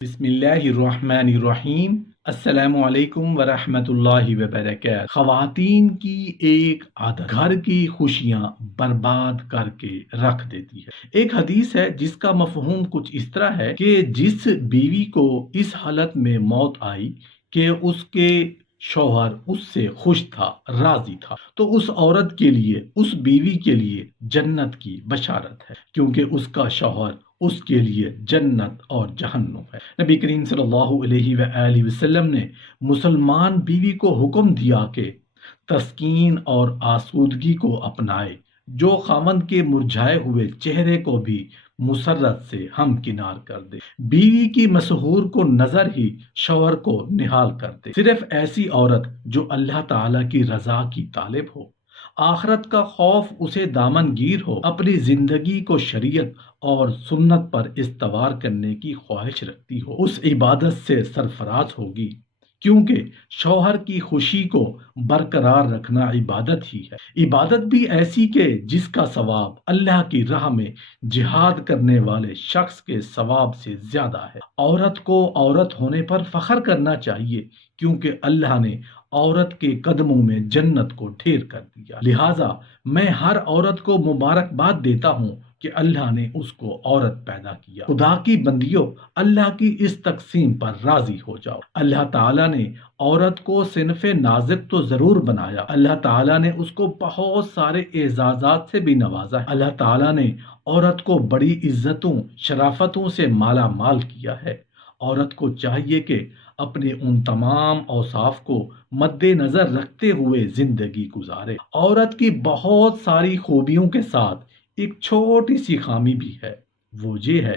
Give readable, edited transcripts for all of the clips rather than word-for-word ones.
बिस्मिल्लाहिर्रहमानिर्रहीम। अस्सलाम वालेकुम वरहमतुल्लाहि वबरकातुहू। खवातीन की एक आदत घर की खुशियां बर्बाद करके रख देती है। एक हदीस है जिसका मफहूम कुछ इस तरह है कि जिस बीवी को इस हालत में मौत आई कि उसके शौहर उससे खुश था, राजी था, तो उस औरत के लिए, उस बीवी के लिए जन्नत की बशारत है, क्योंकि उसका शौहर उसके लिए जन्नत और जहन्नुम है। नबी करीम सल्लल्लाहु अलैहि वसल्लम ने मुसलमान बीवी को हुक्म दिया कि तस्कीन और आसूदगी को अपनाए, जो खामंद के मुरझाए हुए चेहरे को भी मुसर्रत से हमकिनार कर दे। बीवी की मसहूर को नजर ही शौहर को निहाल कर दे। सिर्फ ऐसी औरत जो अल्लाह ताला की रजा की तालिब हो, आखरत का खौफ उसे दामनगीर हो, अपनी जिंदगी को शरीयत और सुन्नत पर इस्तवार करने की ख्वाहिश रखती हो, उस इबादत से सरफराज होगी, क्योंकि शौहर की खुशी को बरकरार रखना इबादत ही है। इबादत भी ऐसी के जिसका सवाब अल्लाह की राह में जिहाद करने वाले शख्स के सवाब से ज्यादा है। औरत को औरत होने पर फख्र करना चाहिए, क्योंकि अल्लाह ने औरत के कदमों में जन्नत को ढेर कर दिया। लिहाजा मैं हर औरत को मुबारकबाद देता हूँ कि अल्लाह ने उसको औरत पैदा किया। खुदा की बंदियों, अल्लाह की इस तकसीम पर राजी हो जाओ। अल्लाह ताला ने औरत को सिनफे नाज़िक तो जरूर बनाया, अल्लाह ताला ने उसको बहुत सारे एजाजात से भी नवाजा है। अल्लाह ताला ने औरत को बड़ी इज्जतों, शराफतों से माला माल किया है। औरत को चाहिए कि अपने उन तमाम औसाफ को मद्देनजर रखते हुए जिंदगी गुजारे। औरत की बहुत सारी खूबियों के साथ एक छोटी सी खामी भी है, वो ये है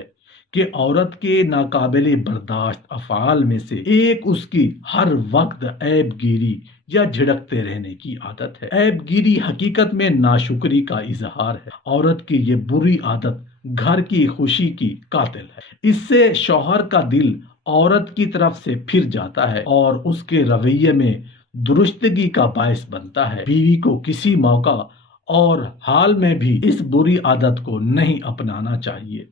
कि औरत के नाकाबिले बर्दाश्त अफ़ाल में से एक उसकी हर वक्त ऐबगिरी या झिड़कते रहने की आदत है। ऐबगिरी हकीकत में नाशुक्री का इजहार है। औरत की ये बुरी आदत घर की खुशी की कातिल है। इससे शौहर का दिल औरत की तरफ से फिर जाता है और उसके रवैये में दुरुस्तगी का बायस बनता है। बीवी को किसी मौका और हाल में भी इस बुरी आदत को नहीं अपनाना चाहिए।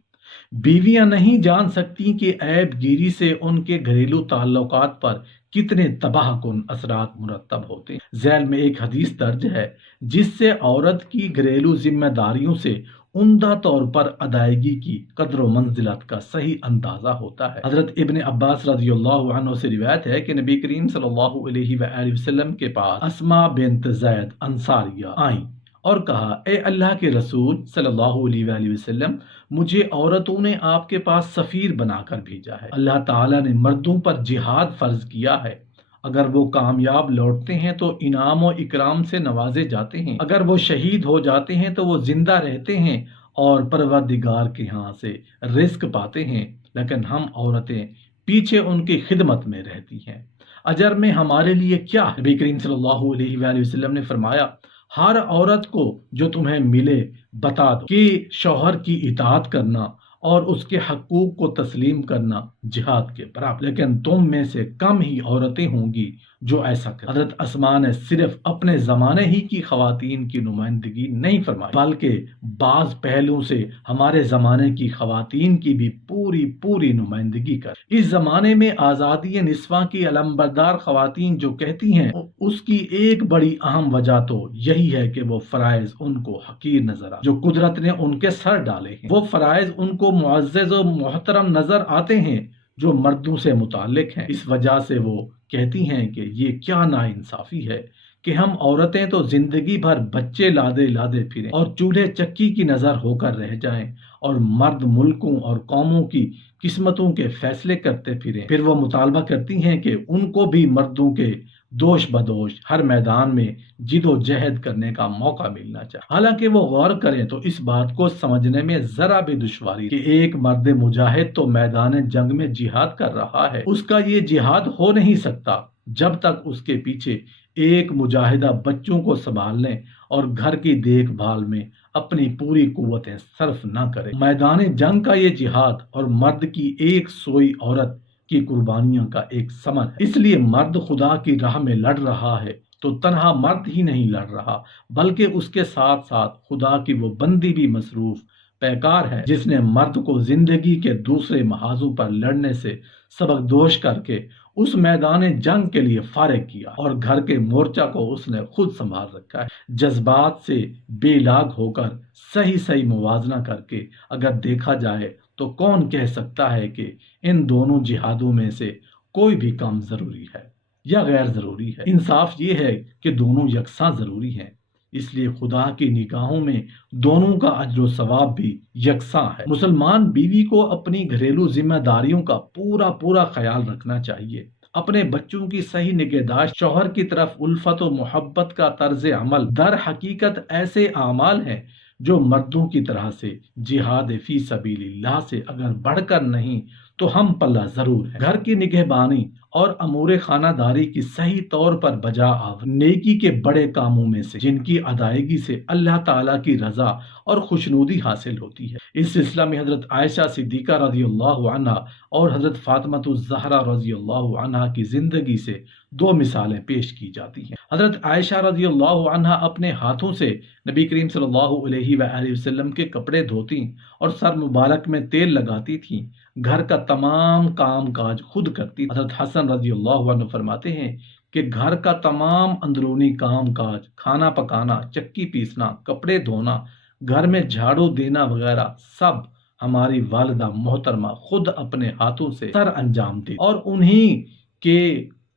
बीवियां नहीं जान सकती कि ऐबगिरी से उनके घरेलू ताल्लुकात पर कितने तबाहकुन असरात मुरतब होते हैं। झैल में एक हदीस दर्ज है जिससे औरत की घरेलू जिम्मेदारियों से उम्दा तौर पर अदायगी की कदर व मंजिलत का सही अंदाजा होता है। हजरत इब्न अब्बास रज़ियल्लाहु अन्हु से रिवायत है कि नबी करीम सल्लल्लाहु अलैहि वसल्लम के पास अस्मा बिन्त ज़ैद अंसारिया आई और कहा, ए अल्लाह के रसूल सल्लल्लाहु अलैहि वसल्लम, मुझे औरतों ने आपके पास सफीर बनाकर भेजा है। अल्लाह ताला ने मर्दों पर जिहाद फर्ज किया है। अगर वो कामयाब लौटते हैं तो इनाम और इकराम से नवाजे जाते हैं, अगर वो शहीद हो जाते हैं तो वो जिंदा रहते हैं और परवरदिगार के यहाँ से रिस्क पाते हैं, लेकिन हम औरतें पीछे उनकी खिदमत में रहती हैं। अजर में हमारे लिए क्या है? नबी करीम सल्लल्लाहु अलैहि वसल्लम ने फरमाया, हर औरत को जो तुम्हें मिले बता दो कि शौहर की इताअत करना और उसके हकूक को तस्लीम करना जिहाद के बराबर, लेकिन तुम में से कम ही औरतें होंगी जो ऐसा कर। हजरत अस्मा ने सिर्फ अपने जमाने ही की खवातीन की नुमाइंदगी नहीं फरमाई, बल्कि बाज पहलुओं से हमारे जमाने की खवातीन की भी पूरी पूरी नुमाइंदगी कर। इस जमाने में आज़ादी निस्वां की अलमबरदार खवातीन जो कहती हैं, उसकी एक बड़ी अहम वजह तो यही है कि वो फराइज उनको हकीर नजर आ, जो कुदरत ने उनके सर डाले हैं। वो फराइज उनको मुअज़्ज़ज़ और मोहतरम नजर आते हैं जो मर्दों से मुताल्लिक हैं। इस वजह से वो कहती हैं कि ये क्या नाइंसाफी है कि हम औरतें तो जिंदगी भर बच्चे लादे लादे फिरें और चूल्हे चक्की की नजर होकर रह जाएं, और मर्द मुल्कों और कौमों की किस्मतों के फैसले करते फिरें। फिर वो मुतालबा करती हैं कि उनको भी मर्दों के दोष बदोश हर मैदान में जिदोजहद करने का मौका मिलना चाहिए। हालांकि वो गौर करें तो इस बात को समझने में जरा भी दुश्वारी कि एक मर्द मुजाहिद तो मैदान जंग में जिहाद कर रहा है, उसका ये जिहाद हो नहीं सकता जब तक उसके पीछे एक मुजाहिदा बच्चों को संभालने और घर की देखभाल में अपनी पूरी कुव्वतें सर्फ ना करे। मैदान जंग का ये जिहाद और मर्द की एक सोई औरत की कुर्बानियों का एक समर है। इसलिए मर्द खुदा की राह में लड़ रहा है तो तन्हा मर्द ही नहीं लड़ रहा, बल्कि उसके साथ साथ खुदा की वो बंदी भी मसरूफ पैकार है जिसने मर्द को जिंदगी के दूसरे महाजों पर लड़ने से सबक दोष करके उस मैदान जंग के लिए फारिग किया और घर के मोर्चा को उसने खुद संभाल रखा है। जज्बात से बेलाग होकर सही सही मुवाजना करके अगर देखा जाए तो कौन कह सकता है कि इन दोनों जिहादों में से कोई भी काम जरूरी है या गैर जरूरी है। इंसाफ ये है कि दोनों यकसां जरूरी हैं, इसलिए खुदा की निगाहों में दोनों का अज्र सवाब भी यकसां है। मुसलमान बीवी को अपनी घरेलू जिम्मेदारियों का पूरा पूरा ख्याल रखना चाहिए। अपने बच्चों की सही निगहदाश्त, शौहर की तरफ उल्फत और मोहब्बत का तर्ज अमल दर हकीकत ऐसे आमाल हैं जो मर्दों की तरह से जिहाद फी सबीलिल्लाह से अगर बढ़कर नहीं तो हम पल्ला जरूर है। घर की निगहबानी और अमूर खानादारी की सही तौर पर बजा आवर नेकी के बड़े कामों में से जिनकी अदायगी से अल्लाह ताला की रजा और खुशनुदी हासिल होती है। इस सिलसिला में हजरत आयशा सिद्दीका रज़ी अल्लाहु अन्हा और हजरत फातिमातुज़ ज़हरा रज़ी अल्लाहु अन्हा की जिंदगी से दो मिसालें पेश की जाती हैं। हजरत आयशा रज़ी अल्लाहु अन्हा अपने हाथों से नबी करीम सल्लल्लाहु अलैहि वसल्लम के कपड़े धोती और सर मुबारक में तेल लगाती थीं, घर का तमाम काम काज खुद करती। हजरत हसन रज़ी अल्लाहु अन्हु फरमाते हैं कि घर का तमाम अंदरूनी काम काज, खाना पकाना, चक्की पीसना, कपड़े धोना, घर में झाड़ू देना वगैरह सब हमारी वालिदा मोहतरमा खुद अपने हाथों से सर अंजाम दी और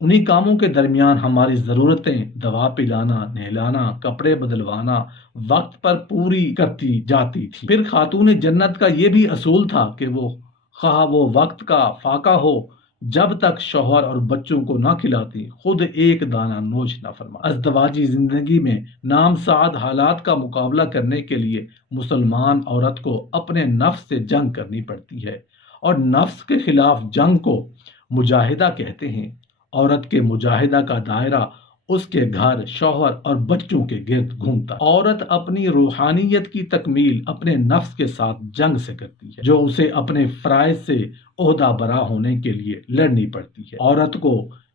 उन्हीं कामों के दरमियान हमारी ज़रूरतें, दवा पिलाना, नहलाना, कपड़े बदलवाना वक्त पर पूरी करती जाती थी। फिर खातून जन्नत का ये भी असूल था कि वो वक्त का फाका हो, जब तक शौहर और बच्चों को ना खिलाती खुद एक दाना नोच ना फरमा। अज़दवाजी जिंदगी में नामसाद हालात का मुकाबला करने के लिए मुसलमान औरत को अपने नफ्स से जंग करनी पड़ती है और नफ्स के खिलाफ जंग को मुजाहिदा कहते हैं। औरत के मुजाहिदा का दायरा उसके घर, शौहर और बच्चों के गिर्द घूमता है। औरत अपनी रूहानियत की तकमील अपने नफ्स के साथ जंग से करती है जो उसे अपने फराइज से ओहदा बरा होने के लिए लड़नी पड़ती है। औरत को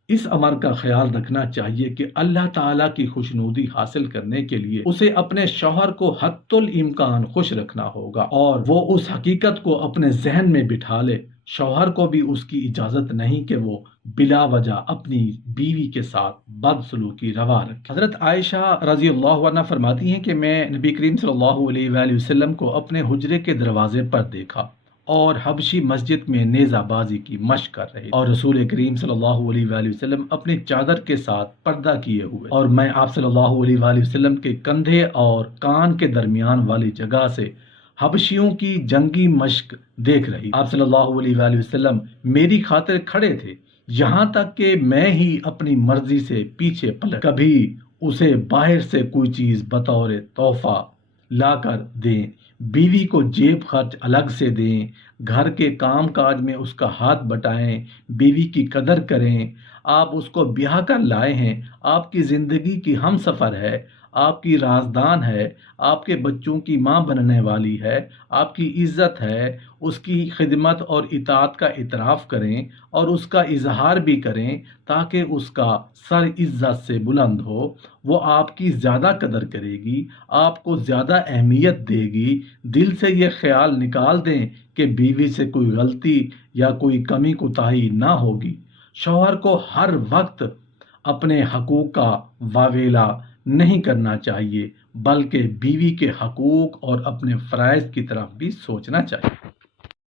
इस अमर का ख्याल रखना चाहिए कि अल्लाह ताला की खुशनुदी हासिल करने के लिए उसे अपने शौहर को हत्तुल इम्कान खुश रखना होगा और वो उस हकीकत को अपने जहन में बिठा ले, शौहर को भी उसकी इजाजत नहीं कि वो बिला वजह अपनी बीवी के साथ बदसलूकी रवा रखे। हजरत आयशा रजी अल्लाह अन्हा फरमाती हैं कि मैं नबी करीम सल्लल्लाहु अलैहि वसल्लम को अपने हुजरे के दरवाजे पर देखा और हबशी मस्जिद में नेज़ाबाजी की मशक कर रहे और रसूल करीम सल्लल्लाहु अलैहि वसल्लम अपनी चादर के साथ पर्दा किए हुए और मैं आप सल्लल्लाहु अलैहि वसल्लम के कंधे और कान के दरमियान वाली जगह से हबशियों की जंगी मशक देख रही। आप सल्लल्लाहु अलैहि वसल्लम मेरी खातिर खड़े थे, यहाँ तक कि मैं ही अपनी मर्जी से पीछे पलट कभी उसे बाहर से कोई चीज बतौर तोहफा ला कर दें, बीवी को जेब खर्च अलग से दें, घर के काम काज में उसका हाथ बटाएं, बीवी की कदर करें। आप उसको ब्याह कर लाए हैं, आपकी ज़िंदगी की हम सफ़र है, आपकी राजदान है, आपके बच्चों की माँ बनने वाली है, आपकी इज़्ज़त है। उसकी खिदमत और इताअत का इतराफ़ करें और उसका इजहार भी करें ताकि उसका सर इज़्ज़त से बुलंद हो। वो आपकी ज़्यादा कदर करेगी, आपको ज़्यादा अहमियत देगी। दिल से ये ख्याल निकाल दें कि बीवी से कोई गलती या कोई कमी कोताही ना होगी। शौहर को हर वक्त अपने हकूक़ का वावेला नहीं करना चाहिए, बल्कि बीवी के हकूक़ और अपने फ़राइज़ की तरफ भी सोचना चाहिए।